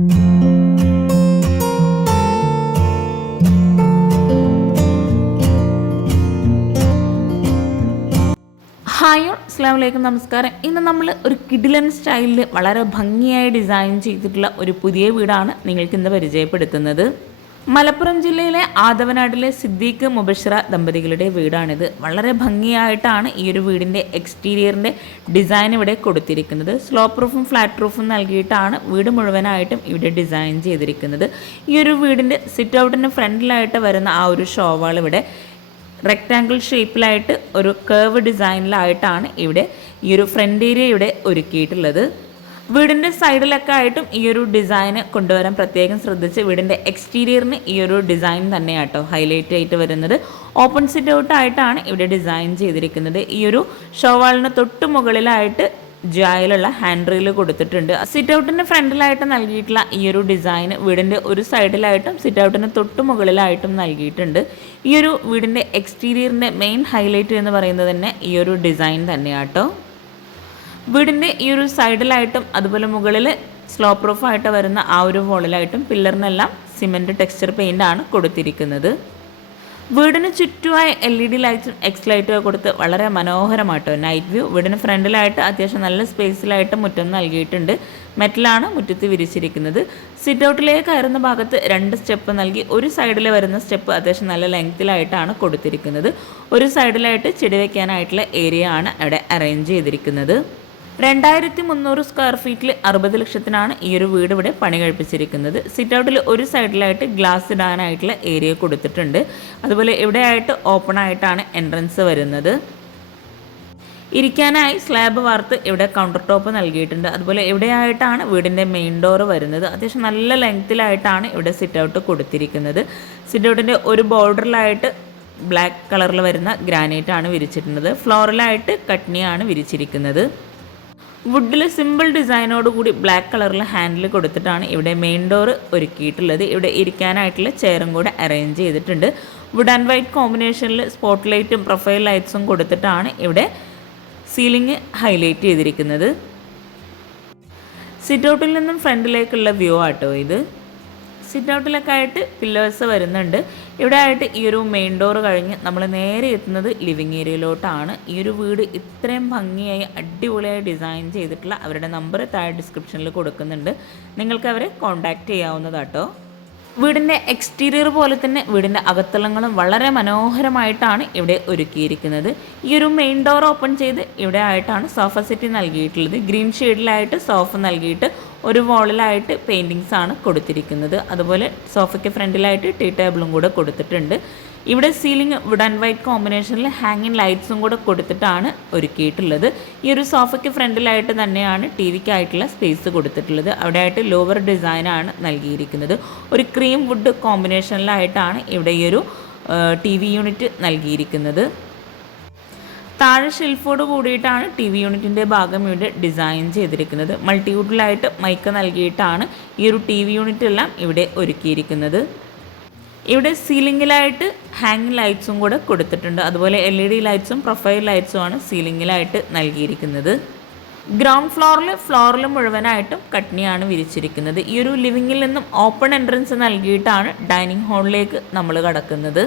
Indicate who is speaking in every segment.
Speaker 1: Hi അസ്ലാമലൈക്കും നമസ്കാരം. ഇന്ന് നമ്മൾ ഒരു കിഡിലൻ സ്റ്റൈലിൽ വളരെ ഭംഗിയായി ഡിസൈൻ ചെയ്തിട്ടുള്ള ഒരു പുതിയ വീടാണ് നിങ്ങൾക്ക് ഇന്ന് പരിചയപ്പെടുത്തുന്നത്. മലപ്പുറം ജില്ലയിലെ ആദവനാട്ടിലെ സിദ്ദീഖ് മുബഷിറ ദമ്പതികളുടെ വീടാണിത്. വളരെ ഭംഗിയായിട്ടാണ് ഈ ഒരു വീടിന്റെ എക്സ്റ്റീരിയറിന്റെ ഡിസൈൻ ഇവിടെ കൊടുത്തിരിക്കുന്നത്. സ്ലോ പ്രൂഫും ഫ്ലാറ്റ് പ്രൂഫും നൽകിയിട്ടാണ് വീട് മുഴുവനായിട്ടും ഇവിടെ ഡിസൈൻ ചെയ്തിരിക്കുന്നത്. ഈ ഒരു വീടിന്റെ സിറ്റ് ഔട്ടിന് ഫ്രണ്ടിലായിട്ട് വരുന്ന ആ ഒരു ഷോവാൾ ഇവിടെ റെക്റ്റാങ്കിൾ ഷേപ്പിലായിട്ട് ഒരു കേർവ് ഡിസൈനിലായിട്ടാണ് ഇവിടെ ഈ ഒരു ഫ്രണ്ട് ഏരിയ ഇവിടെ ഒരുക്കിയിട്ടുള്ളത്. വീടിന്റെ സൈഡിലൊക്കെ ആയിട്ടും ഈ ഒരു ഡിസൈന് കൊണ്ടുവരാൻ പ്രത്യേകം ശ്രദ്ധിച്ച് വീടിന്റെ എക്സ്റ്റീരിയറിന് ഈ ഒരു ഡിസൈൻ തന്നെയാട്ടോ ഹൈലൈറ്റ് ആയിട്ട് വരുന്നത്. ഓപ്പൺ സിറ്റ് ഔട്ട് ആയിട്ടാണ് ഇവിടെ ഡിസൈൻ ചെയ്തിരിക്കുന്നത്. ഈ ഒരു ഷോവാളിന് തൊട്ട് മുകളിലായിട്ട് ജായിലുള്ള ഹാൻഡ് റീൽ കൊടുത്തിട്ടുണ്ട്. സിറ്റ് ഔട്ടിന്റെ ഫ്രണ്ടിലായിട്ട് നൽകിയിട്ടുള്ള ഈ ഒരു ഡിസൈൻ വീടിന്റെ ഒരു സൈഡിലായിട്ടും സിറ്റ് ഔട്ടിന് തൊട്ട് മുകളിലായിട്ടും നൽകിയിട്ടുണ്ട്. ഈ ഒരു വീടിന്റെ എക്സ്റ്റീരിയറിന്റെ മെയിൻ ഹൈലൈറ്റ് എന്ന് പറയുന്നത് തന്നെ ഈ ഒരു ഡിസൈൻ തന്നെയാട്ടോ വീടിന്റെ ഈ ഒരു സൈഡിലായിട്ടും അതുപോലെ മുകളിൽ സ്ലോ പ്രൂഫായിട്ട് വരുന്ന ആ ഒരു വോളിലായിട്ടും പില്ലറിനെല്ലാം സിമെന്റ് ടെക്സ്ചർ പെയിന്റ് ആണ് കൊടുത്തിരിക്കുന്നത്. വീടിന് ചുറ്റുമായി എൽ ഇ ഡി ലൈറ്റ്സും എക്സ് ലൈറ്റും കൊടുത്ത് വളരെ മനോഹരമായിട്ടോ നൈറ്റ് വ്യൂ വീടിന് ഫ്രണ്ടിലായിട്ട് അത്യാവശ്യം നല്ല സ്പേസിലായിട്ട് മുറ്റം നൽകിയിട്ടുണ്ട്. മെറ്റലാണ് മുറ്റത്ത് വിരിച്ചിരിക്കുന്നത്. സിറ്റ് ഔട്ടിലേക്ക് കയറുന്ന ഭാഗത്ത് രണ്ട് സ്റ്റെപ്പ് നൽകി ഒരു സൈഡിൽ വരുന്ന സ്റ്റെപ്പ് അത്യാവശ്യം നല്ല ലെങ്ത്തിലായിട്ടാണ് കൊടുത്തിരിക്കുന്നത്. ഒരു സൈഡിലായിട്ട് ചെടി വയ്ക്കാനായിട്ടുള്ള ഏരിയ ആണ് അവിടെ അറേഞ്ച് ചെയ്തിരിക്കുന്നത്. രണ്ടായിരത്തി മുന്നൂറ് സ്ക്വയർ ഫീറ്റിൽ അറുപത് ലക്ഷത്തിനാണ് ഈ ഒരു വീട് ഇവിടെ പണി കഴിപ്പിച്ചിരിക്കുന്നത്. സിറ്റ് ഔട്ടിൽ ഒരു സൈഡിലായിട്ട് ഗ്ലാസ് ഇടാനായിട്ടുള്ള ഏരിയ കൊടുത്തിട്ടുണ്ട്. അതുപോലെ ഇവിടെയായിട്ട് ഓപ്പൺ ആയിട്ടാണ് എൻട്രൻസ് വരുന്നത്. ഇരിക്കാനായി സ്ലാബ് വാർത്ത് ഇവിടെ കൗണ്ടർ ടോപ്പ് നൽകിയിട്ടുണ്ട്. അതുപോലെ ഇവിടെയായിട്ടാണ് വീടിന്റെ മെയിൻ ഡോർ വരുന്നത്? അത്യാവശ്യം നല്ല ലെങ്ത്തിലായിട്ടാണ് ഇവിടെ സിറ്റ് ഔട്ട് കൊടുത്തിരിക്കുന്നത്. സിറ്റ് ഔട്ടിന്റെ ഒരു ബോർഡറിലായിട്ട് ബ്ലാക്ക് കളറിൽ വരുന്ന ഗ്രാനൈറ്റ് ആണ് വിരിച്ചിട്ടുള്ളത്. ഫ്ലോറലായിട്ട് കട്നിയാണ് വിരിച്ചിരിക്കുന്നത്. വുഡിൽ സിമ്പിൾ ഡിസൈനോട് കൂടി ബ്ലാക്ക് കളറിൽ ഹാൻഡിൽ കൊടുത്തിട്ടാണ് ഇവിടെ മെയിൻ ഡോർ ഒരുക്കിയിട്ടുള്ളത്. ഇവിടെ ഇരിക്കാനായിട്ടുള്ള ചെയറും കൂടെ അറേഞ്ച് ചെയ്തിട്ടുണ്ട്. വുഡ് ആൻഡ് വൈറ്റ് കോമ്പിനേഷനിൽ സ്പോട്ട് ലൈറ്റും പ്രൊഫൈൽ ലൈറ്റ്സും കൊടുത്തിട്ടാണ് ഇവിടെ സീലിംഗ് ഹൈലൈറ്റ് ചെയ്തിരിക്കുന്നത്. സിറ്റ് ഔട്ടിൽ നിന്നും ഫ്രണ്ടിലേക്കുള്ള വ്യൂ ആട്ടോ ഇത്. സിറ്റ് ഔട്ടിലൊക്കെ ആയിട്ട് പില്ലേഴ്സ് വരുന്നുണ്ട്. ഇവിടെ ആയിട്ട് ഈ ഒരു മെയിൻ ഡോർ കഴിഞ്ഞ് നമ്മൾ നേരെ എത്തുന്നത് ലിവിങ് ഏരിയയിലോട്ടാണ് ഈ ഒരു വീട് ഇത്രയും ഭംഗിയായി അടിപൊളിയായി ഡിസൈൻ ചെയ്തിട്ടുള്ള അവരുടെ നമ്പർ താഴെ ഡിസ്ക്രിപ്ഷനിൽ കൊടുക്കുന്നുണ്ട്. നിങ്ങൾക്ക് അവരെ കോൺടാക്റ്റ് ചെയ്യാവുന്നതാട്ടോ. വീടിന്റെ എക്സ്റ്റീരിയർ പോലെ തന്നെ വീടിന്റെ അകത്തളങ്ങളും വളരെ മനോഹരമായിട്ടാണ് ഇവിടെ ഒരുക്കിയിരിക്കുന്നത്. ഈ ഒരു മെയിൻ ഡോർ ഓപ്പൺ ചെയ്ത് ഇവിടെ ആയിട്ടാണ് സോഫ സെറ്റ് നൽകിയിട്ടുള്ളത്. ഗ്രീൻ ഷെയ്ഡിലായിട്ട് സോഫ നൽകിയിട്ട് ഒരു വോളിലായിട്ട് പെയിന്റിങ്സ് ആണ് കൊടുത്തിരിക്കുന്നത്. അതുപോലെ സോഫയ്ക്ക് ഫ്രണ്ടിലായിട്ട് ടീ ടേബിളും കൂടെ കൊടുത്തിട്ടുണ്ട്. ഇവിടെ സീലിംഗ് വുഡ് ആൻഡ് വൈറ്റ് കോമ്പിനേഷനിൽ ഹാങ്ങിങ് ലൈറ്റ്സും കൂടെ കൊടുത്തിട്ടാണ് ഒരുക്കിയിട്ടുള്ളത്. ഈ ഒരു സോഫയ്ക്ക് ഫ്രണ്ടിലായിട്ട് തന്നെയാണ് ടി വിക്കായിട്ടുള്ള സ്പേസ് കൊടുത്തിട്ടുള്ളത്. അവിടെ ആയിട്ട് ലോവർ ഡിസൈനാണ് നൽകിയിരിക്കുന്നത്. ഒരു ക്രീം വുഡ് കോമ്പിനേഷനിലായിട്ടാണ് ഇവിടെ ഈ ഒരു ടി വി യൂണിറ്റ് നൽകിയിരിക്കുന്നത്. താഴെ ഷെൽഫോട് കൂടിയിട്ടാണ് ടി വി യൂണിറ്റിന്റെ ഭാഗം ഇവിടെ ഡിസൈൻ ചെയ്തിരിക്കുന്നത്. മൾട്ടിവുഡിലായിട്ട് മൈക്ക് നൽകിയിട്ടാണ് ഈ ഒരു ടി വി യൂണിറ്റ് എല്ലാം ഇവിടെ ഒരുക്കിയിരിക്കുന്നത്. ഇവിടെ സീലിംഗിലായിട്ട് ഹാങ് ലൈറ്റ്സും കൂടെ കൊടുത്തിട്ടുണ്ട്. അതുപോലെ എൽ ഇ ഡി ലൈറ്റ്സും പ്രൊഫൈൽ ലൈറ്റ്സും ആണ് സീലിംഗിലായിട്ട് നൽകിയിരിക്കുന്നത്. ഗ്രൗണ്ട് ഫ്ലോറിൽ ഫ്ലോറിൽ മുഴുവനായിട്ടും കട്നിയാണ് വിരിച്ചിരിക്കുന്നത്. ഈ ഒരു ലിവിങ്ങിൽ നിന്നും ഓപ്പൺ എൻട്രൻസ് നൽകിയിട്ടാണ് ഡൈനിങ് ഹാളിലേക്ക് നമ്മൾ കടക്കുന്നത്.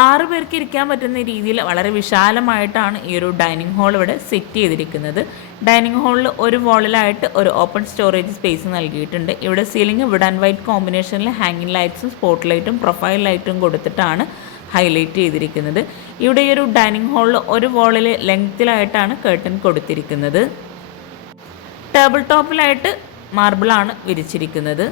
Speaker 1: ആറ് പേർക്ക് ഇരിക്കാൻ പറ്റുന്ന രീതിയിൽ വളരെ വിശാലമായിട്ടാണ് ഈ ഒരു ഡൈനിങ് ഹാൾ ഇവിടെ സെറ്റ് ചെയ്തിരിക്കുന്നത്. ഡൈനിങ് ഹാളിൽ ഒരു വാളിലായിട്ട് ഒരു ഓപ്പൺ സ്റ്റോറേജ് സ്പേസ് നൽകിയിട്ടുണ്ട്. ഇവിടെ സീലിംഗ് വുഡ് ആൻഡ് വൈറ്റ് കോമ്പിനേഷനിൽ ഹാങ്ങിങ് ലൈറ്റ്സും സ്പോട്ട് ലൈറ്റും പ്രൊഫൈൽ ലൈറ്റും കൊടുത്തിട്ടാണ് ഹൈലൈറ്റ് ചെയ്തിരിക്കുന്നത്. ഇവിടെ ഈ ഒരു ഡൈനിങ് ഹാളിൽ ഒരു വാളിൽ ലെങ്ത്തിലായിട്ടാണ് കേട്ടൺ കൊടുത്തിരിക്കുന്നത്. ടേബിൾ ടോപ്പിലായിട്ട് മാർബിളാണ് വിരിച്ചിരിക്കുന്നത്.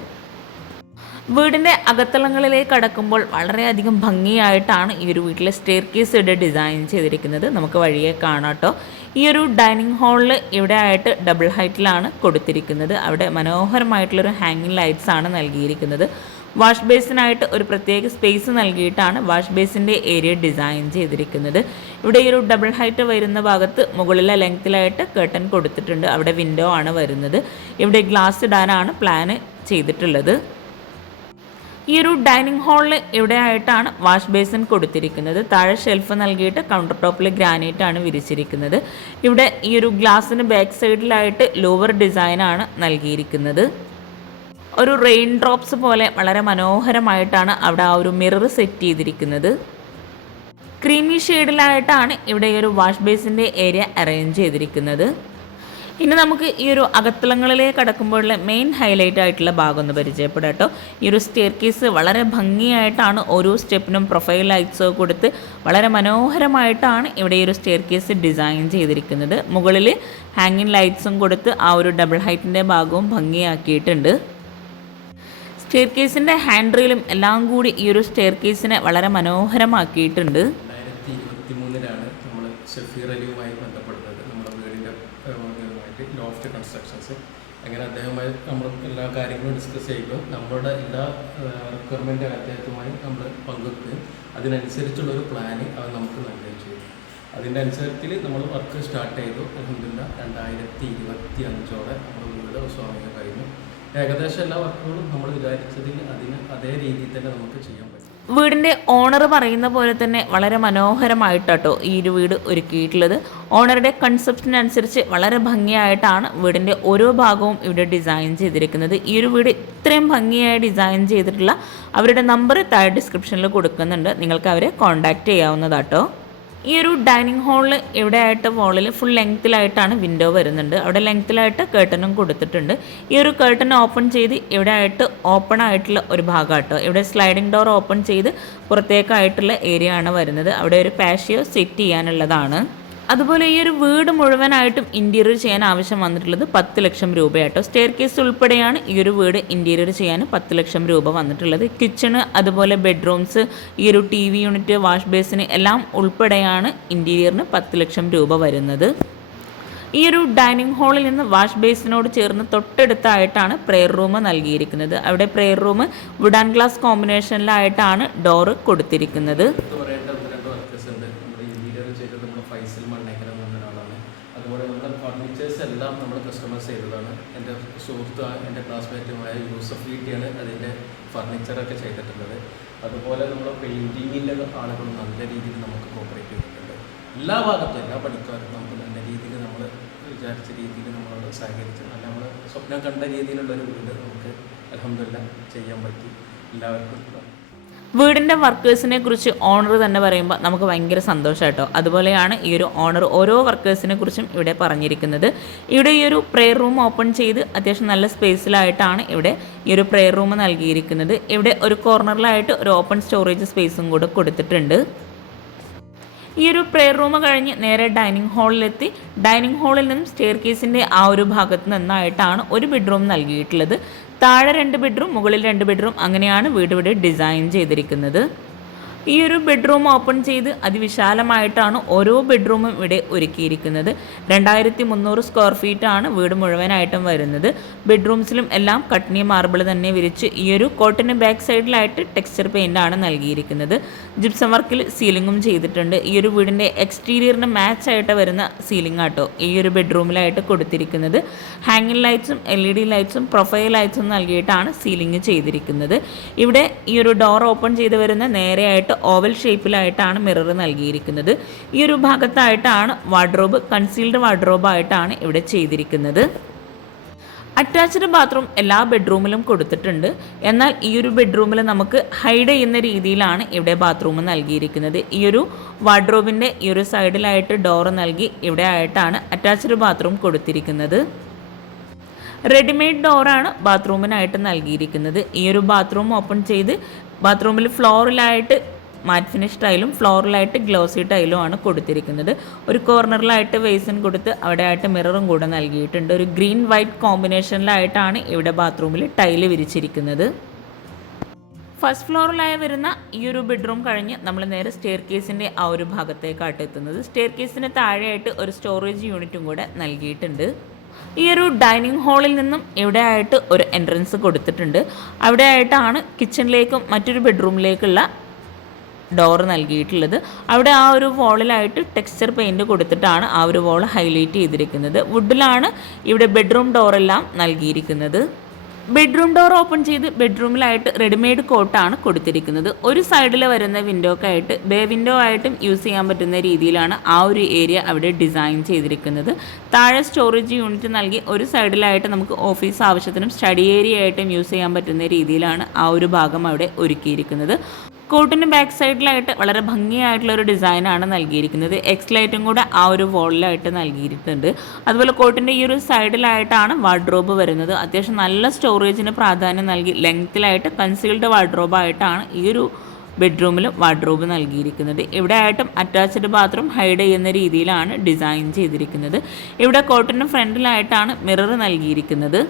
Speaker 1: വീടിന്റെ അകത്തളങ്ങളിലേക്ക് കടക്കുമ്പോൾ വളരെയധികം ഭംഗിയായിട്ടാണ് ഈ ഒരു വീട്ടിലെ സ്റ്റെയർ കേസ് ഇവിടെ ഡിസൈൻ ചെയ്തിരിക്കുന്നത്. നമുക്ക് വഴിയെ കാണാട്ടോ ഈ ഒരു ഡൈനിങ് ഹാളിൽ ഇവിടെ ആയിട്ട് ഡബിൾ ഹൈറ്റിലാണ് കൊടുത്തിരിക്കുന്നത്. അവിടെ മനോഹരമായിട്ടുള്ളൊരു ഹാങ്ങിങ് ലൈറ്റ്സ് ആണ് നൽകിയിരിക്കുന്നത്. വാഷ് ബേസിനായിട്ട് ഒരു പ്രത്യേക സ്പേസ് നൽകിയിട്ടാണ് വാഷ് ബേസിന്റെ ഏരിയ ഡിസൈൻ ചെയ്തിരിക്കുന്നത്. ഇവിടെ ഈ ഒരു ഡബിൾ ഹൈറ്റ് വരുന്ന ഭാഗത്ത് മുകളിലെ ലെങ്ത്തിലായിട്ട് കേട്ടൺ കൊടുത്തിട്ടുണ്ട്. അവിടെ വിൻഡോ ആണ് വരുന്നത്. ഇവിടെ ഗ്ലാസ് ഇടാനാണ് പ്ലാന് ചെയ്തിട്ടുള്ളത്. ഈ ഒരു ഡൈനിങ് ഹാളിൽ ഇവിടെ ആയിട്ടാണ് വാഷ് ബേസിൻ കൊടുത്തിരിക്കുന്നത്. താഴെ ഷെൽഫ് നൽകിയിട്ട് കൗണ്ടർ ടോപ്പിൽ ഗ്രാനൈറ്റ് ആണ് വിരിച്ചിരിക്കുന്നത്. ഇവിടെ ഈ ഒരു ഗ്ലാസ്സിന് ബാക്ക് സൈഡിലായിട്ട് ലോവർ ഡിസൈനാണ് നൽകിയിരിക്കുന്നത്. ഒരു റെയിൻ ഡ്രോപ്സ് പോലെ വളരെ മനോഹരമായിട്ടാണ് അവിടെ ആ ഒരു മിറർ സെറ്റ് ചെയ്തിരിക്കുന്നത്. ക്രീമി ഷെയ്ഡിലായിട്ടാണ് ഇവിടെ ഈ ഒരു വാഷ് ബേസിന്റെ ഏരിയ അറേഞ്ച് ചെയ്തിരിക്കുന്നത്. ഇനി നമുക്ക് ഈ ഒരു അകത്തളങ്ങളിലേക്ക് കടക്കുമ്പോഴുള്ള മെയിൻ ഹൈലൈറ്റ് ആയിട്ടുള്ള ഭാഗം ഒന്ന് പരിചയപ്പെടാം കേട്ടോ. ഈ ഒരു സ്റ്റെയർ കേസ് വളരെ ഭംഗിയായിട്ടാണ് ഓരോ സ്റ്റെപ്പിനും പ്രൊഫൈൽ ലൈറ്റ്സോ കൊടുത്ത് വളരെ മനോഹരമായിട്ടാണ് ഇവിടെ ഈ ഒരു സ്റ്റെയർ കേസ് ഡിസൈൻ ചെയ്തിരിക്കുന്നത്. മുകളിൽ ഹാങ്ങിങ് ലൈറ്റ്സും കൊടുത്ത് ആ ഒരു ഡബിൾ ഹൈറ്റിന്റെ ഭാഗവും ഭംഗിയാക്കിയിട്ടുണ്ട്. സ്റ്റെയർ കേസിന്റെ ഹാൻഡ് എല്ലാം കൂടി ഈ ഒരു സ്റ്റെയർ കേസിനെ വളരെ മനോഹരമാക്കിയിട്ടുണ്ട്.
Speaker 2: രണ്ടായിരത്തി നമ്മൾ ഷഫീർ അലിയുമായി ബന്ധപ്പെടുന്നത്. നമ്മുടെ ഇതുമായിട്ട് ലോഫ്റ്റ് കൺസ്ട്രക്ഷൻസ്. അങ്ങനെ അദ്ദേഹവുമായി നമ്മൾ എല്ലാ കാര്യങ്ങളും ഡിസ്കസ് ചെയ്യുമ്പോൾ നമ്മുടെ എല്ലാ റിക്വയർമെന്റ് അദ്ദേഹത്തുമായി നമ്മൾ പങ്കുവെക്കുകയും അതിനനുസരിച്ചുള്ള ഒരു പ്ലാന് അവർ നമുക്ക് നൽകുകയും ചെയ്തു. അതിന്റെ അനുസരിച്ച് നമ്മൾ വർക്ക് സ്റ്റാർട്ട് ചെയ്തു. അലഹമില്ല രണ്ടായിരത്തി ഇരുപത്തി അഞ്ചോടെ നമ്മൾ വീട് സ്വാമികൾ കഴിഞ്ഞു ഏകദേശം എല്ലാ വർക്കുകളും നമ്മൾ വിചാരിച്ചതിൽ അതിന് അതേ രീതിയിൽ തന്നെ നമുക്ക് ചെയ്യാൻ പറ്റും.
Speaker 1: വീടിന്റെ ഓണർ പറയുന്ന പോലെ തന്നെ വളരെ മനോഹരമായിട്ടോ ഈ ഒരു വീട് ഒരുക്കിയിട്ടുള്ളത്. ഓണറുടെ കൺസെപ്റ്റിനനുസരിച്ച് വളരെ ഭംഗിയായിട്ടാണ് വീടിന്റെ ഓരോ ഭാഗവും ഇവിടെ ഡിസൈൻ ചെയ്തിരിക്കുന്നത്. ഈ ഒരു വീട് ഇത്രയും ഭംഗിയായി ഡിസൈൻ ചെയ്തിട്ടുള്ള അവരുടെ നമ്പർ താഴെ ഡിസ്ക്രിപ്ഷനിൽ കൊടുക്കുന്നുണ്ട്. നിങ്ങൾക്ക് അവരെ കോൺടാക്റ്റ് ചെയ്യാവുന്നതാട്ടോ. ഈ ഒരു ഡൈനിങ് ഹാളിൽ എവിടെയായിട്ട് വോളിൽ ഫുൾ ലെങ്ത്തിലായിട്ടാണ് വിൻഡോ വരുന്നുണ്ട്. അവിടെ ലെങ്ത്തിലായിട്ട് കേട്ടനും കൊടുത്തിട്ടുണ്ട്. ഈ ഒരു കേട്ടൻ ഓപ്പൺ ചെയ്ത് എവിടെയായിട്ട് ഓപ്പൺ ആയിട്ടുള്ള ഒരു ഭാഗമാട്ടോ ഇവിടെ സ്ലൈഡിംഗ് ഡോർ ഓപ്പൺ ചെയ്ത് പുറത്തേക്കായിട്ടുള്ള ഏരിയ ആണ് വരുന്നത്. അവിടെ ഒരു പാഷിയോ സെറ്റ് ചെയ്യാനുള്ളതാണ്. അതുപോലെ ഈ ഒരു വീട് മുഴുവനായിട്ടും ഇന്റീരിയർ ചെയ്യാൻ ആവശ്യം വന്നിട്ടുള്ളത് പത്ത് ലക്ഷം രൂപയാട്ടോ. സ്റ്റെയർ കേസ് ഉൾപ്പെടെയാണ് ഈ ഒരു വീട് ഇന്റീരിയർ ചെയ്യാൻ പത്ത് ലക്ഷം രൂപ വന്നിട്ടുള്ളത്. കിച്ചണ് അതുപോലെ ബെഡ്റൂംസ് ഈ ഒരു ടി വി യൂണിറ്റ് വാഷ് ബേസിന് എല്ലാം ഉൾപ്പെടെയാണ് ഇന്റീരിയറിന് പത്ത് ലക്ഷം രൂപ വരുന്നത്. ഈ ഒരു ഡൈനിങ് ഹാളിൽ നിന്ന് വാഷ് ബേസിനോട് ചേർന്ന് തൊട്ടടുത്തായിട്ടാണ് പ്രെയർ റൂം നൽകിയിരിക്കുന്നത്. അവിടെ പ്രെയർ റൂം വുഡൻ ഗ്ലാസ് കോമ്പിനേഷനിലായിട്ടാണ് ഡോറ് കൊടുത്തിരിക്കുന്നത്.
Speaker 2: വീട്ടിയാണ് അതിന്റെ ഫർണിച്ചറൊക്കെ ചെയ്തിട്ടുള്ളത്. അതുപോലെ നമ്മൾ പെയിന്റിങ്ങിന്റെ ആളുകളും നല്ല രീതിയിൽ നമുക്ക് കോപ്പറേറ്റ് ചെയ്തിട്ടുണ്ട് എല്ലാ ഭാഗത്തും എല്ലാ പണിക്കാരും നമുക്ക് നല്ല രീതിയിൽ നമ്മൾ വിചാരിച്ച രീതിയിൽ നമ്മളോട് സഹകരിച്ച് നല്ല നമ്മൾ സ്വപ്നം കണ്ട രീതിയിലുള്ളൊരു വീട് നമുക്ക് അലഹമില്ല ചെയ്യാൻ പറ്റി. എല്ലാവർക്കും
Speaker 1: വീടിന്റെ വർക്കേഴ്സിനെ കുറിച്ച് ഓണർ തന്നെ പറയുമ്പോൾ നമുക്ക് ഭയങ്കര സന്തോഷമായിട്ടോ അതുപോലെയാണ് ഈ ഒരു ഓണർ ഓരോ വർക്കേഴ്സിനെ കുറിച്ചും ഇവിടെ പറഞ്ഞിരിക്കുന്നത്. ഇവിടെ ഈ ഒരു പ്രെയർ റൂം ഓപ്പൺ ചെയ്ത് അത്യാവശ്യം നല്ല സ്പേസിലായിട്ടാണ് ഇവിടെ ഈ ഒരു പ്രെയർ റൂം നൽകിയിരിക്കുന്നത്. ഇവിടെ ഒരു കോർണറിലായിട്ട് ഒരു ഓപ്പൺ സ്റ്റോറേജ് സ്പേസും കൂടെ കൊടുത്തിട്ടുണ്ട്. ഈ ഒരു പ്രെയർ റൂം കഴിഞ്ഞ് നേരെ ഡൈനിങ് ഹാളിലെത്തി ഡൈനിങ് ഹാളിൽ നിന്നും സ്റ്റെയർ കേസിന്റെ ആ ഒരു ഭാഗത്ത് നിന്നായിട്ടാണ് ഒരു ബെഡ്റൂം നൽകിയിട്ടുള്ളത്. താഴെ രണ്ട് ബെഡ്റൂം മുകളിൽ രണ്ട് ബെഡ്റൂം അങ്ങനെയാണ് വീട് ഇവിടെ ഡിസൈൻ ചെയ്തിരിക്കുന്നത്. ഈ ഒരു ബെഡ്റൂം ഓപ്പൺ ചെയ്ത് അതിവിശാലമായിട്ടാണ് ഓരോ ബെഡ്റൂമും ഇവിടെ ഒരുക്കിയിരിക്കുന്നത്. രണ്ടായിരത്തി മുന്നൂറ് സ്ക്വയർ ഫീറ്റ് ആണ് വീട് മുഴുവനായിട്ടും വരുന്നത്. ബെഡ്റൂംസിലും എല്ലാം കട്നി മാർബിൾ തന്നെ വിരിച്ച് ഈ ഒരു കോട്ടിന് ബാക്ക് സൈഡിലായിട്ട് ടെക്സ്ചർ പെയിന്റ് ആണ് നൽകിയിരിക്കുന്നത്. ജിപ്സം വർക്കിൽ സീലിങ്ങും ചെയ്തിട്ടുണ്ട്. ഈ ഒരു വീടിന്റെ എക്സ്റ്റീരിയറിന് മാച്ച് ആയിട്ട് വരുന്ന സീലിംഗ് ആട്ടോ ഈ ഒരു ബെഡ്റൂമിലായിട്ട് കൊടുത്തിരിക്കുന്നത്. ഹാങ്ങിങ് ലൈറ്റ്സും എൽ ഇ ഡി ലൈറ്റ്സും പ്രൊഫൈൽ ലൈറ്റ്സും നൽകിയിട്ടാണ് സീലിംഗ് ചെയ്തിരിക്കുന്നത്. ഇവിടെ ഈ ഒരു ഡോർ ഓപ്പൺ ചെയ്ത് വരുന്ന നേരെയായിട്ട് ഓവൽ ഷേപ്പിലായിട്ടാണ് മിറർ നൽകിയിരിക്കുന്നത്. ഈ ഒരു ഭാഗത്തായിട്ടാണ് വാർഡ്രോബ് കൺസീൽഡ് വാർഡ്രോബ് ആയിട്ടാണ് ഇവിടെ ചെയ്തിരിക്കുന്നത്. അറ്റാച്ച്ഡ് ബാത്റൂം എല്ലാ ബെഡ്റൂമിലും കൊടുത്തിട്ടുണ്ട്. എന്നാൽ ഈ ഒരു ബെഡ്റൂമിൽ നമുക്ക് ഹൈഡ് ചെയ്യുന്ന രീതിയിലാണ് ഇവിടെ ബാത്റൂം നൽകിയിരിക്കുന്നത്. ഈ ഒരു വാർഡ്രോബിന്റെ ഈ ഒരു സൈഡിലായിട്ട് ഡോറ് നൽകി ഇവിടെ ആയിട്ടാണ് അറ്റാച്ച്ഡ് ബാത്റൂം കൊടുത്തിരിക്കുന്നത്. റെഡിമെയ്ഡ് ഡോറാണ് ബാത്റൂമിനായിട്ട് നൽകിയിരിക്കുന്നത്. ഈ ഒരു ബാത്റൂം ഓപ്പൺ ചെയ്ത് ബാത്റൂമിൽ ഫ്ലോറിലായിട്ട് മാറ്റ് ഫിനിഷ് ടൈലും ഫ്ലോറിലായിട്ട് ഗ്ലോസി ടൈലും ആണ് കൊടുത്തിരിക്കുന്നത്. ഒരു കോർണറിലായിട്ട് വേസൻ കൊടുത്ത് അവിടെ ആയിട്ട് മിററും കൂടെ നൽകിയിട്ടുണ്ട്. ഒരു ഗ്രീൻ വൈറ്റ് കോമ്പിനേഷനിലായിട്ടാണ് ഇവിടെ ബാത്റൂമിൽ ടൈൽ വിരിച്ചിരിക്കുന്നത്. ഫസ്റ്റ് ഫ്ലോറിലായി വരുന്ന ഈ ഒരു ബെഡ്റൂം കഴിഞ്ഞ് നമ്മൾ നേരെ സ്റ്റെയർ കേസിന്റെ ആ ഒരു ഭാഗത്തേക്കാട്ട് എത്തുന്നത്. സ്റ്റെയർ കേസിന് താഴെയായിട്ട് ഒരു സ്റ്റോറേജ് യൂണിറ്റും കൂടെ നൽകിയിട്ടുണ്ട്. ഈ ഒരു ഡൈനിങ് ഹാളിൽ നിന്നും ഇവിടെ ആയിട്ട് ഒരു എൻട്രൻസ് കൊടുത്തിട്ടുണ്ട്. അവിടെ ആയിട്ടാണ് കിച്ചണിലേക്കും മറ്റൊരു ബെഡ്റൂമിലേക്കുള്ള ഡോർ നൽകിയിട്ടുള്ളത്. അവിടെ ആ ഒരു വോളിലായിട്ട് ടെക്സ്ചർ പെയിന്റ് കൊടുത്തിട്ടാണ് ആ ഒരു വോൾ ഹൈലൈറ്റ് ചെയ്തിരിക്കുന്നത്. വുഡിലാണ് ഇവിടെ ബെഡ്റൂം ഡോറെല്ലാം നൽകിയിരിക്കുന്നത്. ബെഡ്റൂം ഡോർ ഓപ്പൺ ചെയ്ത് ബെഡ്റൂമിലായിട്ട് റെഡിമെയ്ഡ് കോട്ടാണ് കൊടുത്തിരിക്കുന്നത്. ഒരു സൈഡിൽ വരുന്ന വിൻഡോക്കായിട്ട് ബേ വിൻഡോ ആയിട്ടും യൂസ് ചെയ്യാൻ പറ്റുന്ന രീതിയിലാണ് ആ ഒരു ഏരിയ അവിടെ ഡിസൈൻ ചെയ്തിരിക്കുന്നത്. താഴെ സ്റ്റോറേജ് യൂണിറ്റ് നൽകി ഒരു സൈഡിലായിട്ട് നമുക്ക് ഓഫീസ് ആവശ്യത്തിനും സ്റ്റഡി ഏരിയ ആയിട്ടും യൂസ് ചെയ്യാൻ പറ്റുന്ന രീതിയിലാണ് ആ ഒരു ഭാഗം അവിടെ ഒരുക്കിയിരിക്കുന്നത്. കോട്ടിന് ബാക്ക് സൈഡിലായിട്ട് വളരെ ഭംഗിയായിട്ടുള്ള ഒരു ഡിസൈനാണ് നൽകിയിരിക്കുന്നത്. എക്സ് ലൈറ്റും കൂടെ ആ ഒരു വോളിലായിട്ട് നൽകിയിട്ടുണ്ട് അതുപോലെ കോട്ടിന്റെ ഈ ഒരു സൈഡിലായിട്ടാണ് വാർഡ്രോബ് വരുന്നത്. അത്യാവശ്യം നല്ല സ്റ്റോറേജിന് പ്രാധാന്യം നൽകി ലെങ്ത്തിലായിട്ട് കൺസീൽഡ് വാർഡ്രോബായിട്ടാണ് ഈ ഒരു ബെഡ്റൂമിൽ വാർഡ്രോബ് നൽകിയിരിക്കുന്നത്. ഇവിടെ ആയിട്ടും അറ്റാച്ച്ഡ് ബാത്റൂം ഹൈഡ് ചെയ്യുന്ന രീതിയിലാണ് ഡിസൈൻ ചെയ്തിരിക്കുന്നത്. ഇവിടെ കോട്ടിന് ഫ്രണ്ടിലായിട്ടാണ് മിറർ നൽകിയിരിക്കുന്നത്.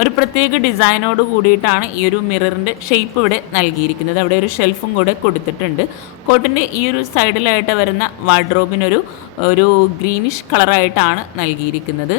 Speaker 1: ഒരു പ്രത്യേക ഡിസൈനോട് കൂടിയിട്ടാണ് ഈ ഒരു മിററിന്റെ ഷേപ്പ് ഇവിടെ നൽകിയിരിക്കുന്നത്. അവിടെ ഒരു ഷെൽഫും കൂടെ കൊടുത്തിട്ടുണ്ട്. കോട്ടിന്റെ ഈ ഒരു സൈഡിലായിട്ട് വരുന്ന വാർഡ്രോബിനൊരു ഒരു ഗ്രീനിഷ് കളറായിട്ടാണ് നൽകിയിരിക്കുന്നത്.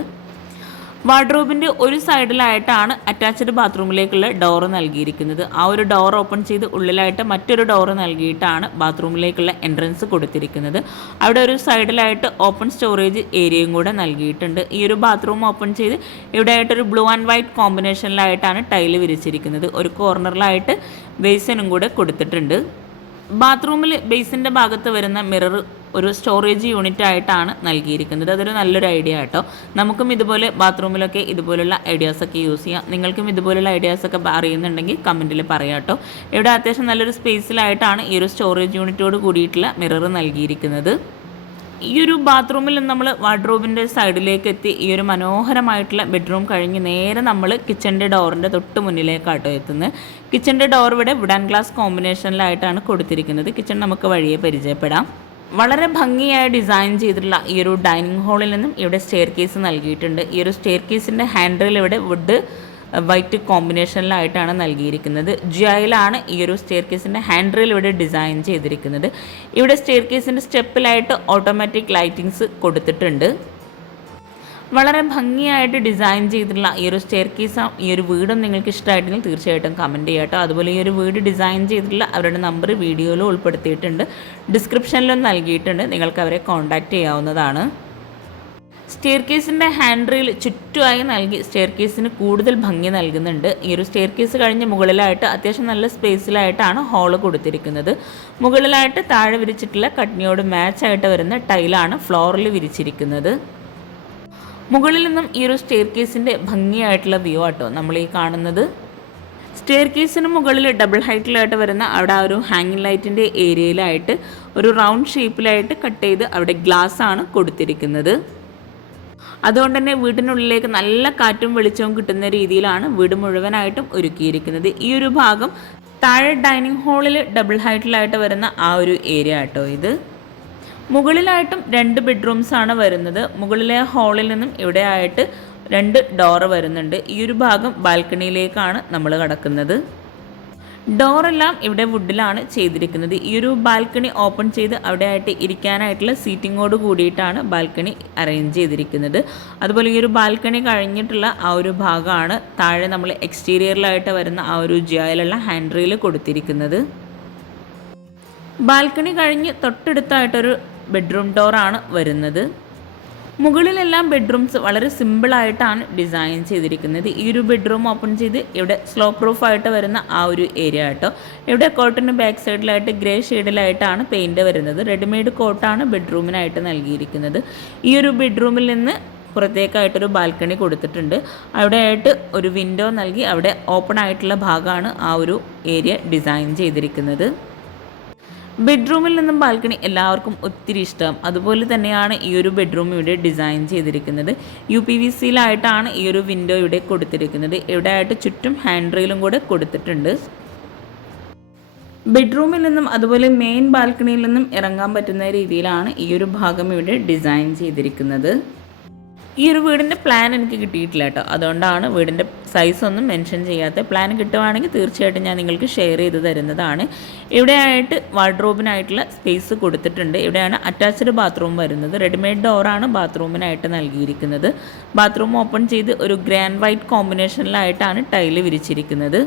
Speaker 1: വാർഡ്രോബിന്റെ ഒരു സൈഡിലായിട്ടാണ് അറ്റാച്ച്ഡ് ബാത്റൂമിലേക്കുള്ള ഡോർ നൽകിയിരിക്കുന്നത്. ആ ഒരു ഡോർ ഓപ്പൺ ചെയ്ത് ഉള്ളിലായിട്ട് മറ്റൊരു ഡോർ നൽകിയിട്ടാണ് ബാത്റൂമിലേക്കുള്ള എൻട്രൻസ് കൊടുത്തിരിക്കുന്നത്. അവിടെ ഒരു സൈഡിലായിട്ട് ഓപ്പൺ സ്റ്റോറേജ് ഏരിയയും കൂടെ നൽകിയിട്ടുണ്ട്. ഈ ഒരു ബാത്റൂം ഓപ്പൺ ചെയ്ത് ഇവിടെ ആയിട്ടൊരു ബ്ലൂ ആൻഡ് വൈറ്റ് കോമ്പിനേഷനിലായിട്ടാണ് ടൈൽ വിരിച്ചിരിക്കുന്നത്. ഒരു കോർണറിലായിട്ട് ബേസിനും കൂടെ കൊടുത്തിട്ടുണ്ട്. ബാത്റൂമിൽ ബേസിന്റെ ഭാഗത്ത് വരുന്ന മിറർ ഒരു സ്റ്റോറേജ് യൂണിറ്റ് ആയിട്ടാണ് നൽകിയിരിക്കുന്നത്. അതൊരു നല്ലൊരു ഐഡിയ കേട്ടോ നമുക്കും ഇതുപോലെ ബാത്റൂമിലൊക്കെ ഇതുപോലുള്ള ഐഡിയാസൊക്കെ യൂസ് ചെയ്യാം. നിങ്ങൾക്കും ഇതുപോലുള്ള ഐഡിയാസൊക്കെ അറിയുന്നുണ്ടെങ്കിൽ കമന്റിൽ പറയാം കേട്ടോ ഇവിടെ അത്യാവശ്യം നല്ലൊരു സ്പേസിലായിട്ടാണ് ഈ ഒരു സ്റ്റോറേജ് യൂണിറ്റോട് കൂടിയിട്ടുള്ള മിറർ നൽകിയിരിക്കുന്നത്. ഈ ഒരു ബാത്റൂമിൽ നമ്മൾ വാർഡ്രോബിന്റെ സൈഡിലേക്ക് എത്തി ഈ ഒരു മനോഹരമായിട്ടുള്ള ബെഡ്റൂം കഴിഞ്ഞ് നേരെ നമ്മൾ കിച്ചന്റെ ഡോറിന്റെ തൊട്ട് മുന്നിലേക്കാട്ടോ എത്തുന്നത് കിച്ചന്റെ ഡോർ ഇവിടെ വുഡ് ആൻഡ് ഗ്ലാസ് കോമ്പിനേഷനിലായിട്ടാണ് കൊടുത്തിരിക്കുന്നത്. കിച്ചൺ നമുക്ക് വഴിയെ പരിചയപ്പെടാം. വളരെ ഭംഗിയായി ഡിസൈൻ ചെയ്തിട്ടുള്ള ഈ ഒരു ഡൈനിങ് ഹാളിൽ നിന്നും ഇവിടെ സ്റ്റെയർ കേസ് നൽകിയിട്ടുണ്ട്. ഈ ഒരു സ്റ്റെയർ കേസിന്റെ ഹാൻഡിൽ ഇവിടെ വുഡ് വൈറ്റ് കോമ്പിനേഷനിലായിട്ടാണ് നൽകിയിരിക്കുന്നത്. ജിയയിലാണ് ഈ ഒരു സ്റ്റെയർ കേസിന്റെ ഹാൻഡിൽ ഇവിടെ ഡിസൈൻ ചെയ്തിരിക്കുന്നത്. ഇവിടെ സ്റ്റെയർ കേസിന്റെ സ്റ്റെപ്പിലായിട്ട് ഓട്ടോമാറ്റിക് ലൈറ്റിങ്സ് കൊടുത്തിട്ടുണ്ട്. വളരെ ഭംഗിയായിട്ട് ഡിസൈൻ ചെയ്തിട്ടുള്ള ഈ ഒരു സ്റ്റെയർ കേസ് ഈ ഒരു വീടും നിങ്ങൾക്ക് ഇഷ്ടമായിട്ടുണ്ടെങ്കിൽ തീർച്ചയായിട്ടും കമന്റ് ചെയ്യാം കേട്ടോ. അതുപോലെ ഈ ഒരു വീട് ഡിസൈൻ ചെയ്തിട്ടുള്ള അവരുടെ നമ്പർ വീഡിയോയിൽ ഉൾപ്പെടുത്തിയിട്ടുണ്ട്. ഡിസ്ക്രിപ്ഷനിലും നൽകിയിട്ടുണ്ട്. നിങ്ങൾക്ക് അവരെ കോൺടാക്റ്റ് ചെയ്യാവുന്നതാണ്. സ്റ്റെയർ കേസിന്റെ ഹാൻഡ് റെയിൽ ചുറ്റുമായി നൽകി സ്റ്റെയർ കേസിന് കൂടുതൽ ഭംഗി നൽകുന്നുണ്ട്. ഈ ഒരു സ്റ്റെയർ കേസ് കഴിഞ്ഞ് മുകളിലായിട്ട് അത്യാവശ്യം നല്ല സ്പേസിലായിട്ടാണ് ഹോൾ കൊടുത്തിരിക്കുന്നത്. മുകളിലായിട്ട് താഴെ വിരിച്ചിട്ടുള്ള കട്നിയോട് മാച്ചായിട്ട് വരുന്ന ടൈലാണ് ഫ്ലോറിൽ വിരിച്ചിരിക്കുന്നത്. മുകളിൽ നിന്നും ഈ ഒരു സ്റ്റെയർ കേസിന്റെ ഭംഗിയായിട്ടുള്ള വ്യൂ ആട്ടോ നമ്മൾ ഈ കാണുന്നത്. സ്റ്റെയർ കേസിന് മുകളിൽ ഡബിൾ ഹൈറ്റിലായിട്ട് വരുന്ന അവിടെ ആ ഒരു ഹാങ്ങിങ് ലൈറ്റിന്റെ ഏരിയയിലായിട്ട് ഒരു റൗണ്ട് ഷേപ്പിലായിട്ട് കട്ട് ചെയ്ത് അവിടെ ഗ്ലാസ് ആണ് കൊടുത്തിരിക്കുന്നത്. അതുകൊണ്ട് തന്നെ വീടിനുള്ളിലേക്ക് നല്ല കാറ്റും വെളിച്ചവും കിട്ടുന്ന രീതിയിലാണ് വീട് മുഴുവനായിട്ടും ഒരുക്കിയിരിക്കുന്നത്. ഈ ഒരു ഭാഗം താഴെ ഡൈനിങ് ഹാളിൽ ഡബിൾ ഹൈറ്റിലായിട്ട് വരുന്ന ആ ഒരു ഏരിയ ആട്ടോ ഇത്. മുകളിലായിട്ടും രണ്ട് ബെഡ്റൂംസ് ആണ് വരുന്നത്. മുകളിലെ ഹാളിൽ നിന്നും ഇവിടെ ആയിട്ട് രണ്ട് ഡോർ വരുന്നുണ്ട്. ഈ ഒരു ഭാഗം ബാൽക്കണിയിലേക്കാണ് നമ്മൾ കടക്കുന്നത്. ഡോറെല്ലാം ഇവിടെ വുഡിലാണ് ചെയ്തിരിക്കുന്നത്. ഈ ഒരു ബാൽക്കണി ഓപ്പൺ ചെയ്ത് അവിടെ ആയിട്ട് ഇരിക്കാനായിട്ടുള്ള സീറ്റിങ്ങോട് കൂടിയിട്ടാണ് ബാൽക്കണി അറേഞ്ച് ചെയ്തിരിക്കുന്നത്. അതുപോലെ ഈ ഒരു ബാൽക്കണി കഴിഞ്ഞിട്ടുള്ള ആ ഒരു ഭാഗമാണ് താഴെ നമ്മൾ എക്സ്റ്റീരിയറിലായിട്ട് വരുന്ന ആ ഒരു ജിയായിലുള്ള ഹാൻഡ്രിയിൽ കൊടുത്തിരിക്കുന്നത്. ബാൽക്കണി കഴിഞ്ഞ് തൊട്ടടുത്തായിട്ടൊരു ബെഡ്റൂം ഡോറാണ് വരുന്നത്. മുകളിലെല്ലാം ബെഡ്റൂംസ് വളരെ സിമ്പിളായിട്ടാണ് ഡിസൈൻ ചെയ്തിരിക്കുന്നത്. ഈ ഒരു ബെഡ്റൂം ഓപ്പൺ ചെയ്ത് ഇവിടെ സ്ലോ പ്രൂഫായിട്ട് വരുന്ന ആ ഒരു ഏരിയ കേട്ടോ ഇവിടെ കോട്ടിന് ബാക്ക് സൈഡിലായിട്ട് ഗ്രേ ഷെയ്ഡിലായിട്ടാണ് പെയിന്റ് വരുന്നത്. റെഡിമെയ്ഡ് കോട്ടാണ് ബെഡ്റൂമിനായിട്ട് നൽകിയിരിക്കുന്നത്. ഈ ഒരു ബെഡ്റൂമിൽ നിന്ന് പുറത്തേക്കായിട്ടൊരു ബാൽക്കണി കൊടുത്തിട്ടുണ്ട്. അവിടെ ആയിട്ട് ഒരു വിൻഡോ നൽകി അവിടെ ഓപ്പൺ ആയിട്ടുള്ള ഭാഗമാണ് ആ ഒരു ഏരിയ ഡിസൈൻ ചെയ്തിരിക്കുന്നത്. ബെഡ്റൂമിൽ നിന്നും ബാൽക്കണി എല്ലാവർക്കും ഒത്തിരി ഇഷ്ടം. അതുപോലെ തന്നെയാണ് ഈ ഒരു ബെഡ്റൂം ഇവിടെ ഡിസൈൻ ചെയ്തിരിക്കുന്നത്. യു പി വി സിയിലായിട്ടാണ് ഈ ഒരു വിൻഡോ ഇവിടെ കൊടുത്തിരിക്കുന്നത്. ഇവിടെ ആയിട്ട് ചുറ്റും ഹാൻഡ് റെയിലും കൂടെ കൊടുത്തിട്ടുണ്ട്. ബെഡ്റൂമിൽ നിന്നും അതുപോലെ മെയിൻ ബാൽക്കണിയിൽ നിന്നും ഇറങ്ങാൻ പറ്റുന്ന രീതിയിലാണ് ഈ ഒരു ഭാഗം ഇവിടെ ഡിസൈൻ ചെയ്തിരിക്കുന്നത്. ഈ ഒരു വീടിന്റെ പ്ലാൻ എനിക്ക് കിട്ടിയിട്ടില്ല കേട്ടോ അതുകൊണ്ടാണ് വീടിന്റെ സൈസ് ഒന്നും മെൻഷൻ ചെയ്യാത്ത പ്ലാൻ കിട്ടുവാണെങ്കിൽ തീർച്ചയായിട്ടും ഞാൻ നിങ്ങൾക്ക് ഷെയർ ചെയ്ത് തരുന്നതാണ്. ഇവിടെയായിട്ട് വാർഡ്രോബിനായിട്ടുള്ള സ്പേസ് കൊടുത്തിട്ടുണ്ട്. ഇവിടെയാണ് അറ്റാച്ച്ഡ് ബാത്റൂം വരുന്നത്. റെഡിമെയ്ഡ് ഡോറാണ് ബാത്റൂമിനായിട്ട് നൽകിയിരിക്കുന്നത്. ബാത്റൂം ഓപ്പൺ ചെയ്ത് ഒരു ഗ്രാൻഡ് വൈറ്റ് കോമ്പിനേഷനിലായിട്ടാണ് ടൈൽ വിരിച്ചിരിക്കുന്നത്.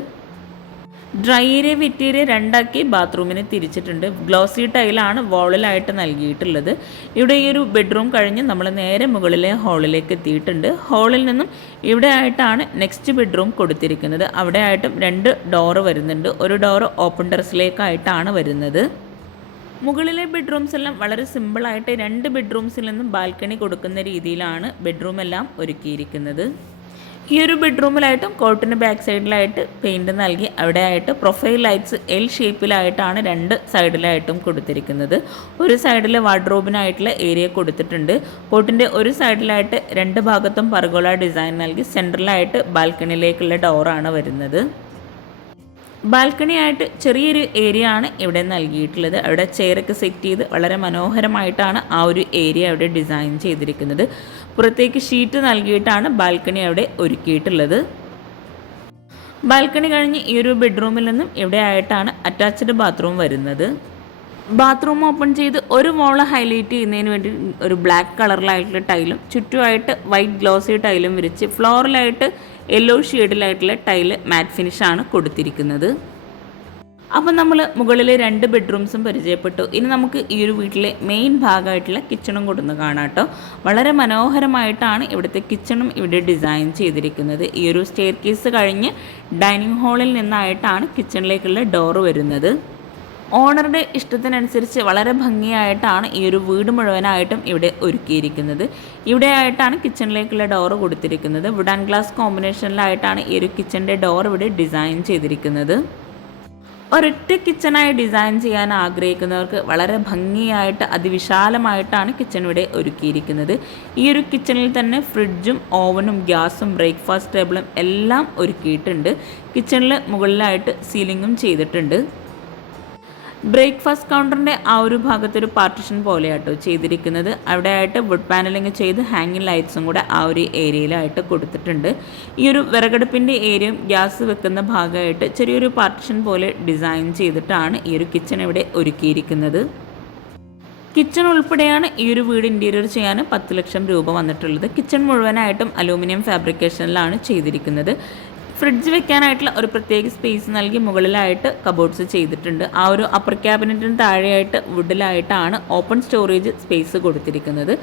Speaker 1: ഡ്രൈ ഏരിയ വെറ്റ് ഏരിയ രണ്ടാക്കി ബാത്റൂമിനെ തിരിച്ചിട്ടുണ്ട്. ഗ്ലോസി ടൈലാണ് വോളിലായിട്ട് നൽകിയിട്ടുള്ളത്. ഇവിടെ ഈ ഒരു ബെഡ്റൂം കഴിഞ്ഞ് നമ്മൾ നേരെ മുകളിലെ ഹാളിലേക്ക് എത്തിയിട്ടുണ്ട്. ഹാളിൽ നിന്നും ഇവിടെ ആയിട്ടാണ് നെക്സ്റ്റ് ബെഡ്റൂം കൊടുത്തിരിക്കുന്നത്. അവിടെ ആയിട്ടും രണ്ട് ഡോറ് വരുന്നുണ്ട്. ഒരു ഡോറ് ഓപ്പൺ ടെറസിലേക്കായിട്ടാണ് വരുന്നത്. മുകളിലെ ബെഡ്റൂംസ് എല്ലാം വളരെ സിമ്പിളായിട്ട് രണ്ട് ബെഡ്റൂംസിൽ നിന്നും ബാൽക്കണി കൊടുക്കുന്ന രീതിയിലാണ് ബെഡ്റൂം എല്ലാം ഒരുക്കിയിരിക്കുന്നത്. ഈ ഒരു ബെഡ്റൂമിലായിട്ടും കോട്ടിന് ബാക്ക് സൈഡിലായിട്ട് പെയിന്റ് നൽകി. അവിടെ ആയിട്ട് പ്രൊഫൈൽ ലൈറ്റ്സ് എൽ ഷേപ്പിലായിട്ടാണ് രണ്ട് സൈഡിലായിട്ടും കൊടുത്തിരിക്കുന്നത്. ഒരു സൈഡിൽ വാർഡ്രോബിനായിട്ടുള്ള ഏരിയ കൊടുത്തിട്ടുണ്ട്. കോട്ടിന്റെ ഒരു സൈഡിലായിട്ട് രണ്ട് ഭാഗത്തും പർഗോള ഡിസൈൻ നൽകി. സെൻട്രലായിട്ട് ബാൽക്കണിയിലേക്കുള്ള ഡോറാണ് വരുന്നത്. ബാൽക്കണിയായിട്ട് ചെറിയൊരു ഏരിയ ആണ് ഇവിടെ നൽകിയിട്ടുള്ളത്. അവിടെ ചെയറൊക്കെ സെറ്റ് ചെയ്ത് വളരെ മനോഹരമായിട്ടാണ് ആ ഒരു ഏരിയ അവിടെ ഡിസൈൻ ചെയ്തിരിക്കുന്നത്. പുറത്തേക്ക് ഷീറ്റ് നൽകിയിട്ടാണ് ബാൽക്കണി അവിടെ ഒരുക്കിയിട്ടുള്ളത്. ബാൽക്കണി കഴിഞ്ഞ് ഈ ഒരു ബെഡ്റൂമിൽ നിന്നും ഇവിടെ ആയിട്ടാണ് അറ്റാച്ച്ഡ് ബാത്റൂം വരുന്നത്. ബാത്റൂം ഓപ്പൺ ചെയ്ത് ഒരു വോൾ ഹൈലൈറ്റ് ചെയ്യുന്നതിന് വേണ്ടി ഒരു ബ്ലാക്ക് കളറിലായിട്ടുള്ള ടൈലും ചുറ്റുമായിട്ട് വൈറ്റ് ഗ്ലോസി ടൈലും വിരിച്ച് ഫ്ലോറിലായിട്ട് യെല്ലോ ഷെയ്ഡിലായിട്ടുള്ള ടൈൽ മാറ്റ് ഫിനിഷാണ് കൊടുത്തിരിക്കുന്നത്. അപ്പം നമ്മൾ മുകളിലെ രണ്ട് ബെഡ്റൂംസും പരിചയപ്പെട്ടു. ഇനി നമുക്ക് ഈ ഒരു വീട്ടിലെ മെയിൻ ഭാഗമായിട്ടുള്ള കിച്ചണും കൊടുന്ന് കാണാം കേട്ടോ. വളരെ മനോഹരമായിട്ടാണ് ഇവിടുത്തെ കിച്ചണും ഇവിടെ ഡിസൈൻ ചെയ്തിരിക്കുന്നത്. ഈ ഒരു സ്റ്റെയർ കേസ് കഴിഞ്ഞ് ഡൈനിങ് ഹാളിൽ നിന്നായിട്ടാണ് കിച്ചണിലേക്കുള്ള ഡോർ വരുന്നത്. ഓണറുടെ ഇഷ്ടത്തിനനുസരിച്ച് വളരെ ഭംഗിയായിട്ടാണ് ഈ ഒരു വീട് മുഴുവനായിട്ടും ഇവിടെ ഒരുക്കിയിരിക്കുന്നത്. ഇവിടെ ആയിട്ടാണ് കിച്ചണിലേക്കുള്ള ഡോറ് കൊടുത്തിരിക്കുന്നത്. വുഡ് ആൻഡ് ഗ്ലാസ് കോമ്പിനേഷനിലായിട്ടാണ് ഈ ഒരു കിച്ചണിന്റെ ഡോർ ഇവിടെ ഡിസൈൻ ചെയ്തിരിക്കുന്നത്. ഒരൊറ്റ കിച്ചണായി ഡിസൈൻ ചെയ്യാൻ ആഗ്രഹിക്കുന്നവർക്ക് വളരെ ഭംഗിയായിട്ട് അതിവിശാലമായിട്ടാണ് കിച്ചൺ ഇവിടെ ഒരുക്കിയിരിക്കുന്നത്. ഈ ഒരു കിച്ചണിൽ തന്നെ ഫ്രിഡ്ജും ഓവനും ഗ്യാസും ബ്രേക്ക്ഫാസ്റ്റ് ടേബിളും എല്ലാം ഒരുക്കിയിട്ടുണ്ട്. കിച്ചണിൽ മുകളിലായിട്ട് സീലിങ്ങും ചെയ്തിട്ടുണ്ട്. ബ്രേക്ക്ഫാസ്റ്റ് കൗണ്ടറിന്റെ ആ ഒരു ഭാഗത്തൊരു പാർട്ടിഷൻ പോലെയാട്ടോ ചെയ്തിരിക്കുന്നത്. അവിടെ ആയിട്ട് വുഡ് പാനലിങ് ചെയ്ത് ഹാങ്ങിങ് ലൈറ്റ്സും കൂടെ ആ ഒരു ഏരിയയിലായിട്ട് കൊടുത്തിട്ടുണ്ട്. ഈ ഒരു വിറകടുപ്പിന്റെ ഏരിയയും ഗ്യാസ് വെക്കുന്ന ഭാഗമായിട്ട് ചെറിയൊരു പാർട്ടിഷൻ പോലെ ഡിസൈൻ ചെയ്തിട്ടാണ് ഈ ഒരു കിച്ചൺ ഇവിടെ ഒരുക്കിയിരിക്കുന്നത്. കിച്ചൺ ഉൾപ്പെടെയാണ് ഈ ഒരു വീട് ഇന്റീരിയർ ചെയ്യാൻ പത്ത് ലക്ഷം രൂപ വന്നിട്ടുള്ളത്. കിച്ചൺ മുഴുവനായിട്ടും അലൂമിനിയം ഫാബ്രിക്കേഷനിലാണ് ചെയ്തിരിക്കുന്നത്. ഫ്രിഡ്ജ് വെക്കാനായിട്ടുള്ള ഒരു പ്രത്യേക സ്പേസ് നൽകി മുകളിലായിട്ട് കബോർഡ്സ് ചെയ്തിട്ടുണ്ട്. ആ ഒരു അപ്പർ ക്യാബിനറ്റിന് താഴെയായിട്ട് വുഡിലായിട്ടാണ് ഓപ്പൺ സ്റ്റോറേജ് സ്പേസ് കൊടുത്തിരിക്കുന്നത്.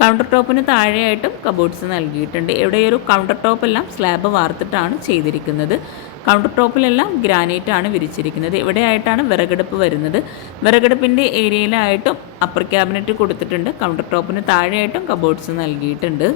Speaker 1: കൗണ്ടർ ടോപ്പിന് താഴെയായിട്ടും കബോർഡ്സ് നൽകിയിട്ടുണ്ട്. ഇവിടെ ഒരു കൗണ്ടർ ടോപ്പ് എല്ലാം സ്ലാബ് വാർത്തിട്ടാണ് ചെയ്തിരിക്കുന്നത്. കൗണ്ടർ ടോപ്പിലെല്ലാം ഗ്രാനൈറ്റ് ആണ് വിരിച്ചിരിക്കുന്നത്. ഇവിടെയായിട്ടാണ് വിറകടുപ്പ് വരുന്നത്. വിറകടുപ്പിന്റെ ഏരിയയിലായിട്ടും അപ്പർ ക്യാബിനറ്റ് കൊടുത്തിട്ടുണ്ട്. കൗണ്ടർ ടോപ്പിന് താഴെയായിട്ടും കബോർഡ്സ് നൽകിയിട്ടുണ്ട്.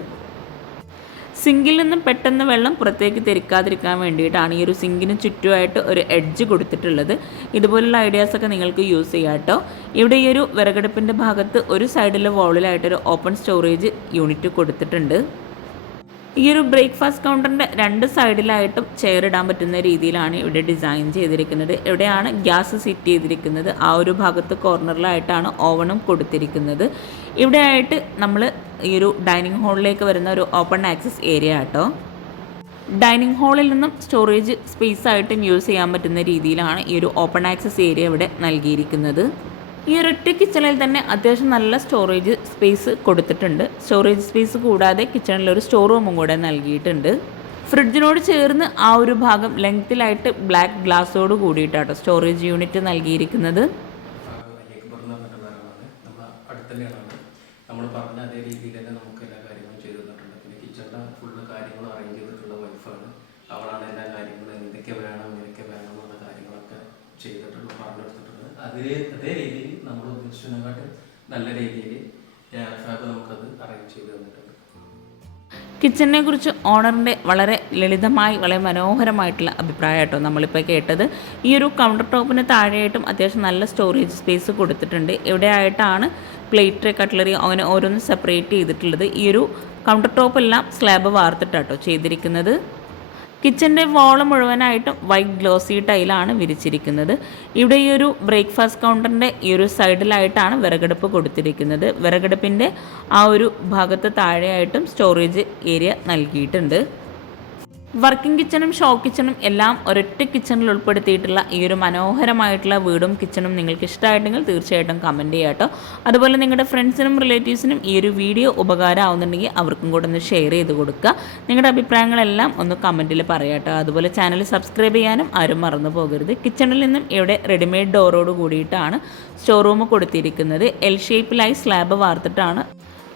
Speaker 1: സിങ്കിൽ നിന്നും പെട്ടെന്ന് വെള്ളം പുറത്തേക്ക് തെറിക്കാതിരിക്കാൻ വേണ്ടിയിട്ടാണ് ഈ ഒരു സിങ്കിന് ചുറ്റുമായിട്ട് ഒരു എഡ്ജ് കൊടുത്തിട്ടുള്ളത്. ഇതുപോലുള്ള ഐഡിയാസൊക്കെ നിങ്ങൾക്ക് യൂസ് ചെയ്യാം കേട്ടോ. ഇവിടെ ഈ ഒരു വിറകടുപ്പിന്റെ ഭാഗത്ത് ഒരു സൈഡിലെ വോളിലായിട്ടൊരു ഓപ്പൺ സ്റ്റോറേജ് യൂണിറ്റ് കൊടുത്തിട്ടുണ്ട്. ഈ ഒരു ബ്രേക്ക്ഫാസ്റ്റ് കൗണ്ടറിന്റെ രണ്ട് സൈഡിലായിട്ടും ചെയർ ഇടാൻ പറ്റുന്ന രീതിയിലാണ് ഇവിടെ ഡിസൈൻ ചെയ്തിരിക്കുന്നത്. ഇവിടെയാണ് ഗ്യാസ് സെറ്റ് ചെയ്തിരിക്കുന്നത്. ആ ഒരു ഭാഗത്ത് കോർണറിലായിട്ടാണ് ഓവണും കൊടുത്തിരിക്കുന്നത്. ഇവിടെയായിട്ട് നമ്മൾ ഈ ഒരു ഡൈനിങ് ഹാളിലേക്ക് വരുന്ന ഒരു ഓപ്പൺ ആക്സസ് ഏരിയ കേട്ടോ ഡൈനിങ് ഹാളിൽ നിന്നും സ്റ്റോറേജ് സ്പേസ് ആയിട്ടും യൂസ് ചെയ്യാൻ പറ്റുന്ന രീതിയിലാണ് ഈ ഒരു ഓപ്പൺ ആക്സസ് ഏരിയ ഇവിടെ നൽകിയിരിക്കുന്നത്. ഈ ഒരൊറ്റ കിച്ചണിൽ തന്നെ അത്യാവശ്യം നല്ല സ്റ്റോറേജ് സ്പേസ് കൊടുത്തിട്ടുണ്ട്. സ്റ്റോറേജ് സ്പേസ് കൂടാതെ കിച്ചണിൽ ഒരു സ്റ്റോർ റൂമും കൂടെ നൽകിയിട്ടുണ്ട്. ഫ്രിഡ്ജിനോട് ചേർന്ന് ആ ഒരു ഭാഗം ലെങ്ത്തിലായിട്ട് ബ്ലാക്ക് ഗ്ലാസ്സോട് കൂടിയിട്ടാട്ടോ സ്റ്റോറേജ് യൂണിറ്റ് നൽകിയിരിക്കുന്നത്
Speaker 2: അഖിബർ എന്ന് പറഞ്ഞിട്ടുള്ള ഒരാളാണ് നമ്മൾ അടുത്തന്നെയാണ് നമ്മൾ പറഞ്ഞ അതേ രീതിയിൽ തന്നെ നമുക്ക് എല്ലാ കാര്യങ്ങളും ചെയ്തു തന്നിട്ടുണ്ട് പിന്നെ കിച്ചണിന്റെ ഫുള്ള് കാര്യങ്ങളും അറേഞ്ച് ചെയ്തിട്ടുള്ള വൈഫാണ് അവളാണ് എല്ലാ കാര്യങ്ങളും എന്തൊക്കെ വേണം എങ്ങനെയൊക്കെ വേണം എന്നുള്ള കാര്യങ്ങളൊക്കെ ചെയ്തിട്ടുള്ളത് പറഞ്ഞു കൊടുത്തിട്ടുണ്ട് അതേ അതേ രീതിയിൽ നമ്മൾ ഉദ്ദേശിച്ചതിനെക്കാട്ടും നല്ല രീതിയിൽ ഫാബ് നമുക്കത് അറേഞ്ച് ചെയ്ത് തന്നിട്ടുണ്ട്.
Speaker 1: കിച്ചണിനെ കുറിച്ച് ഓണറിന്റെ വളരെ ലളിതമായി വളരെ മനോഹരമായിട്ടുള്ള അഭിപ്രായം കേട്ടോ നമ്മളിപ്പോൾ കേട്ടത്. ഈ ഒരു കൗണ്ടർ ടോപ്പിന് താഴെയായിട്ടും അത്യാവശ്യം നല്ല സ്റ്റോറേജ് സ്പേസ് കൊടുത്തിട്ടുണ്ട്. എവിടെയായിട്ടാണ് പ്ലേറ്റ് കട്ട്ലറി അങ്ങനെ ഓരോന്ന് സെപ്പറേറ്റ് ചെയ്തിട്ടുള്ളത്? ഈ ഒരു കൗണ്ടർ ടോപ്പ് എല്ലാം സ്ലാബ് വാർത്തിട്ടാട്ടോ ചെയ്തിരിക്കുന്നത്. കിച്ചന്റെ വോൾ മുഴുവനായിട്ടും വൈറ്റ് ഗ്ലോസി ടൈലാണ് വിരിച്ചിരിക്കുന്നത്. ഇവിടെ ഈ ഒരു ബ്രേക്ക്ഫാസ്റ്റ് കൗണ്ടറിന്റെ ഈ ഒരു സൈഡിലായിട്ടാണ് വിറകടുപ്പ് കൊടുത്തിരിക്കുന്നത്. വിറകടുപ്പിന്റെ ആ ഒരു ഭാഗത്ത് താഴെയായിട്ടും സ്റ്റോറേജ് ഏരിയ നൽകിയിട്ടുണ്ട്. വർക്കിംഗ് കിച്ചണും ഷോ കിച്ചണും എല്ലാം ഒരൊറ്റ കിച്ചണിൽ ഉൾപ്പെടുത്തിയിട്ടുള്ള ഈ ഒരു മനോഹരമായിട്ടുള്ള വീടും കിച്ചണും നിങ്ങൾക്ക് ഇഷ്ടമായിട്ടെങ്കിൽ തീർച്ചയായിട്ടും കമന്റ് ചെയ്യാം കേട്ടോ. അതുപോലെ നിങ്ങളുടെ ഫ്രണ്ട്സിനും റിലേറ്റീവ്സിനും ഈ ഒരു വീഡിയോ ഉപകാരമാവുന്നുണ്ടെങ്കിൽ അവർക്കും കൂടെ ഒന്ന് ഷെയർ ചെയ്ത് കൊടുക്കുക. നിങ്ങളുടെ അഭിപ്രായങ്ങളെല്ലാം ഒന്ന് കമന്റിൽ പറയാട്ടോ അതുപോലെ ചാനൽ സബ്സ്ക്രൈബ് ചെയ്യാനും ആരും മറന്നു പോകരുത്. കിച്ചണിൽ നിന്നും ഇവിടെ റെഡിമെയ്ഡ് ഡോറോട് കൂടിയിട്ടാണ് സ്റ്റോർ റൂം കൊടുത്തിരിക്കുന്നത് എൽ ഷേപ്പിലായി സ്ലാബ് വാർത്തിട്ടാണ്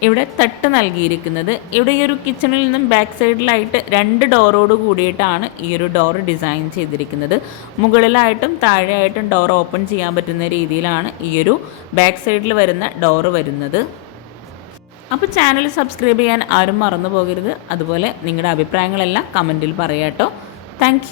Speaker 1: ഇവിടെ തട്ട് നൽകിയിരിക്കുന്നത്. ഇവിടെ ഈ ഒരു കിച്ചണിൽ നിന്നും ബാക്ക് സൈഡിലായിട്ട് രണ്ട് ഡോറോട് കൂടിയിട്ടാണ് ഈ ഒരു ഡോർ ഡിസൈൻ ചെയ്തിരിക്കുന്നത്. മുകളിലായിട്ടും താഴെയായിട്ടും ഡോർ ഓപ്പൺ ചെയ്യാൻ പറ്റുന്ന രീതിയിലാണ് ഈ ഒരു ബാക്ക് സൈഡിൽ വരുന്ന ഡോർ വരുന്നത്. അപ്പോൾ ചാനൽ സബ്സ്ക്രൈബ് ചെയ്യാൻ ആരും മറന്നു പോകരുത് അതുപോലെ നിങ്ങളുടെ അഭിപ്രായങ്ങളെല്ലാം കമന്റിൽ പറയാട്ടോ. താങ്ക്